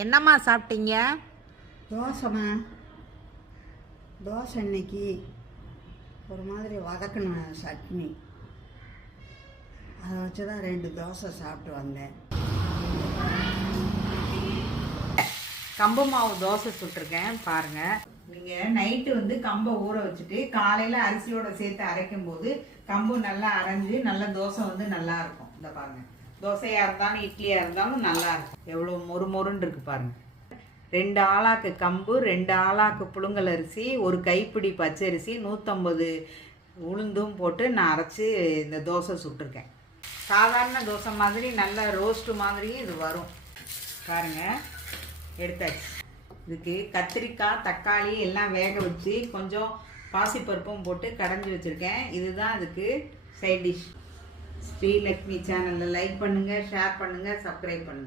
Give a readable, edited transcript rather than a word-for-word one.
என்னம்மா சாப்பிட்டீங்க? தோசைம்மா. தோசை இன்னைக்கு ஒரு மாதிரி வதக்கின சட்னி, அதை வச்சு தான் 2 தோசை சாப்பிட்டு வந்தேன். கம்பு மாவு தோசை சுட்டிருக்கேன் பாருங்கள். நீங்கள் நைட்டு கம்பை ஊற வச்சுட்டு காலையில் அரிசியோட சேர்த்து அரைக்கும் போது கம்பு நல்லா அரைஞ்சி நல்ல தோசை நல்லா இருக்கும். இந்த பாருங்கள், தோசையாக இருந்தாலும் இட்லியாக இருந்தாலும் நல்லா இருக்கும். எவ்வளோ மொறுன்னு இருக்கு பாருங்கள். 2 ஆளாக்கு கம்பு, 2 ஆளாக்கு புழுங்கல் அரிசி, ஒரு கைப்பிடி பச்சரிசி, 150 உளுந்தும் போட்டு நான் அரைச்சி இந்த தோசை சுட்டிருக்கேன். சாதாரண தோசை மாதிரி நல்ல ரோஸ்ட்டு மாதிரியும் இது வரும் பாருங்கள். எடுத்தாச்சு. இதுக்கு கத்திரிக்காய், தக்காளி எல்லாம் வேக வச்சு கொஞ்சம் பாசிப்பருப்பும் போட்டு கடைஞ்சி வச்சுருக்கேன். இதுதான் இதுக்கு சைட் டிஷ். ஸ்ரீலக்ஷ்மி சேனலில் லைக் பண்ணுங்கள், ஷேர் பண்ணுங்கள், சப்ஸ்கிரைப் பண்ணுங்கள்.